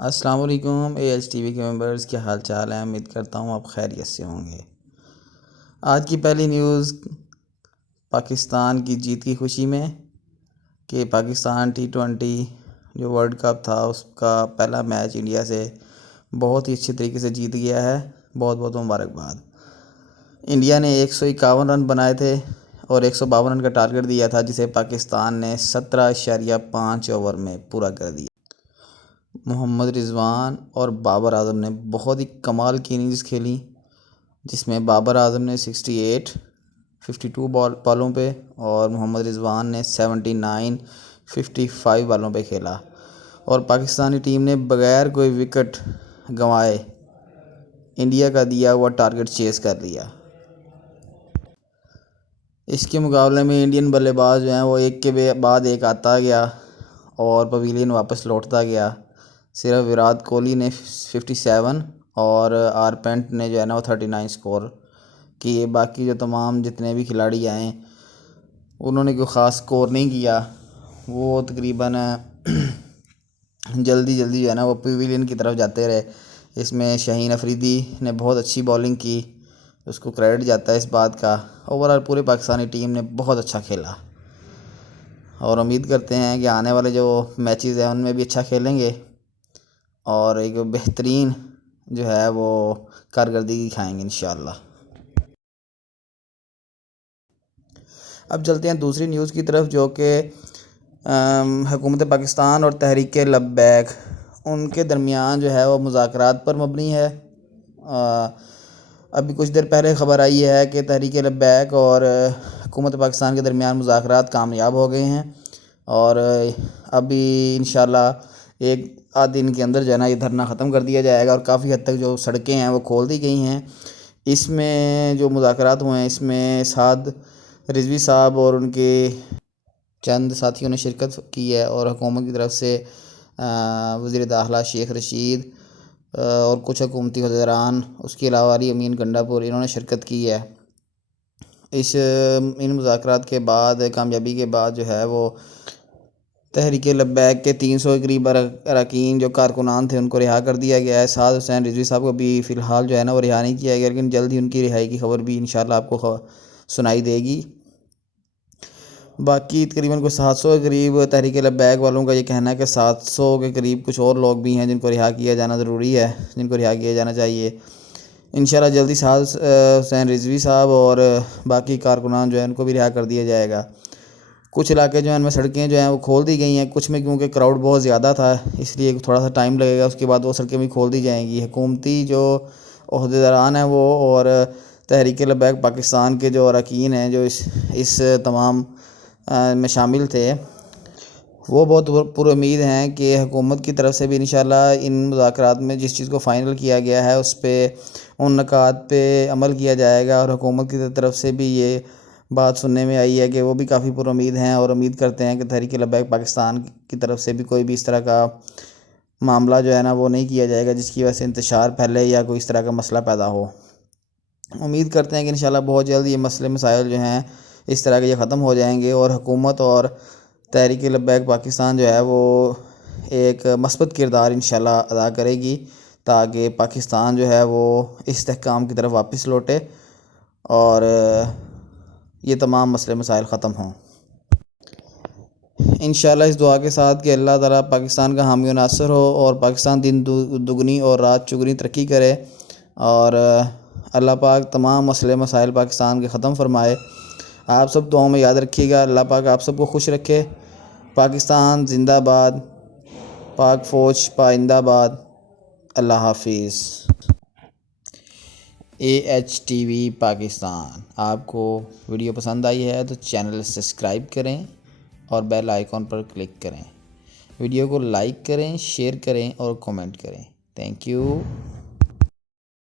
السلام علیکم T V کے ممبرز، کیا حال چال ہے؟ امید کرتا ہوں آپ خیریت سے ہوں گے۔ آج کی پہلی نیوز پاکستان کی جیت کی خوشی میں کہ پاکستان T20 جو ورلڈ کپ تھا اس کا پہلا میچ انڈیا سے بہت ہی اچھے طریقے سے جیت گیا ہے۔ بہت بہت مبارکباد۔ انڈیا نے 151 رن بنائے تھے اور 152 رن کا ٹارگٹ دیا تھا، جسے پاکستان نے 17.5 اوور میں پورا کر دیا۔ محمد رضوان اور بابر اعظم نے بہت ہی کمال کی اننگز کھیلی، جس میں بابر اعظم نے 52 بالوں پہ اور محمد رضوان نے 55 بالوں پہ کھیلا، اور پاکستانی ٹیم نے بغیر کوئی وکٹ گنوائے انڈیا کا دیا ہوا ٹارگٹ چیز کر لیا۔ اس کے مقابلے میں انڈین بلے باز جو ہیں وہ ایک کے بعد ایک آتا گیا اور پویلین واپس لوٹتا گیا۔ صرف وراٹ کوہلی نے 57 اور پینٹ نے جو ہے نا وہ 39 سکور کیے۔ باقی جو تمام جتنے بھی کھلاڑی آئیں انہوں نے کوئی خاص سکور نہیں کیا، وہ تقریباً جلدی جو ہے نا وہ پویلین کی طرف جاتے رہے۔ اس میں شاہین افریدی نے بہت اچھی بولنگ کی، اس کو کریڈٹ جاتا ہے اس بات کا۔ اوورآل پورے پاکستانی ٹیم نے بہت اچھا کھیلا، اور امید کرتے ہیں کہ آنے والے جو میچز ہیں ان میں بھی اچھا کھیلیں گے اور ایک بہترین جو ہے وہ کارکردگی دکھائیں گے انشاءاللہ۔ اب چلتے ہیں دوسری نیوز کی طرف، جو کہ حکومت پاکستان اور تحریک لبیک ان کے درمیان جو ہے وہ مذاکرات پر مبنی ہے۔ ابھی کچھ دیر پہلے خبر آئی ہے کہ تحریک لبیک اور حکومت پاکستان کے درمیان مذاکرات کامیاب ہو گئے ہیں، اور ابھی انشاءاللہ ایک آدھ دن کے اندر جو ہے نا یہ دھرنا ختم کر دیا جائے گا، اور کافی حد تک جو سڑکیں ہیں وہ کھول دی گئی ہیں۔ اس میں جو مذاکرات ہوئے ہیں اس میں سعد رضوی صاحب اور ان کے چند ساتھیوں نے شرکت کی ہے، اور حکومت کی طرف سے وزیر داخلہ شیخ رشید اور کچھ حکومتی عہدیداران، اس کے علاوہ علی امین گنڈا پور، انہوں نے شرکت کی ہے۔ ان مذاکرات کے بعد کامیابی کے بعد جو ہے وہ تحریک لبیک کے 300 کے قریب اراکین جو کارکنان تھے ان کو رہا کر دیا گیا ہے۔ سعد حسین رضوی صاحب کو بھی فی الحال جو ہے نا وہ رہا نہیں کیا گیا، لیکن جلد ہی ان کی رہائی کی خبر بھی انشاءاللہ آپ کو سنائی دے گی۔ باقی تقریباً کوئی 700 کے قریب تحریک لبیک والوں کا یہ کہنا ہے کہ 700 کے قریب کچھ اور لوگ بھی ہیں جن کو رہا کیا جانا ضروری ہے، جن کو رہا کیا جانا چاہیے۔ انشاءاللہ جلدی سعد حسین رضوی صاحب اور باقی کارکنان جو ہیں ان کو بھی رہا کر دیا جائے گا۔ کچھ علاقے جو ہیں ان میں سڑکیں جو ہیں وہ کھول دی گئی ہیں، کچھ میں کیونکہ کراؤڈ بہت زیادہ تھا اس لیے تھوڑا سا ٹائم لگے گا، اس کے بعد وہ سڑکیں بھی کھول دی جائیں گی۔ حکومتی جو عہدیداران ہیں وہ اور تحریک لبیک پاکستان کے جو اراکین ہیں جو اس تمام میں شامل تھے، وہ بہت پر امید ہیں کہ حکومت کی طرف سے بھی انشاءاللہ ان مذاکرات میں جس چیز کو فائنل کیا گیا ہے اس پہ ان نکات پہ عمل کیا جائے گا، اور حکومت کی طرف سے بھی یہ بات سننے میں آئی ہے کہ وہ بھی کافی پر امید ہیں، اور امید کرتے ہیں کہ تحریک لبیک پاکستان کی طرف سے بھی کوئی بھی اس طرح کا معاملہ جو ہے نا وہ نہیں کیا جائے گا جس کی وجہ سے انتشار پھیلے یا کوئی اس طرح کا مسئلہ پیدا ہو۔ امید کرتے ہیں کہ انشاءاللہ بہت جلد یہ مسئلے مسائل جو ہیں اس طرح کے یہ ختم ہو جائیں گے، اور حکومت اور تحریک لبیک پاکستان جو ہے وہ ایک مثبت کردار انشاءاللہ ادا کرے گی، تاکہ پاکستان جو ہے وہ استحکام کی طرف واپس لوٹے اور یہ تمام مسئلے مسائل ختم ہوں۔ انشاءاللہ اس دعا کے ساتھ کہ اللہ تعالیٰ پاکستان کا حامی و ناصر ہو، اور پاکستان دن دگنی اور رات چگنی ترقی کرے، اور اللہ پاک تمام مسئلے مسائل پاکستان کے ختم فرمائے۔ آپ سب دعاؤں میں یاد رکھیے گا، اللہ پاک آپ سب کو خوش رکھے۔ پاکستان زندہ باد، پاک فوج پائندہ باد۔ اللہ حافظ۔ ٹی وی پاکستان، آپ کو ویڈیو پسند آئی ہے تو چینل سبسکرائب کریں اور بیل آئیکن پر کلک کریں۔ ویڈیو کو لائک کریں، شیئر کریں اور کمنٹ کریں۔ Thank you.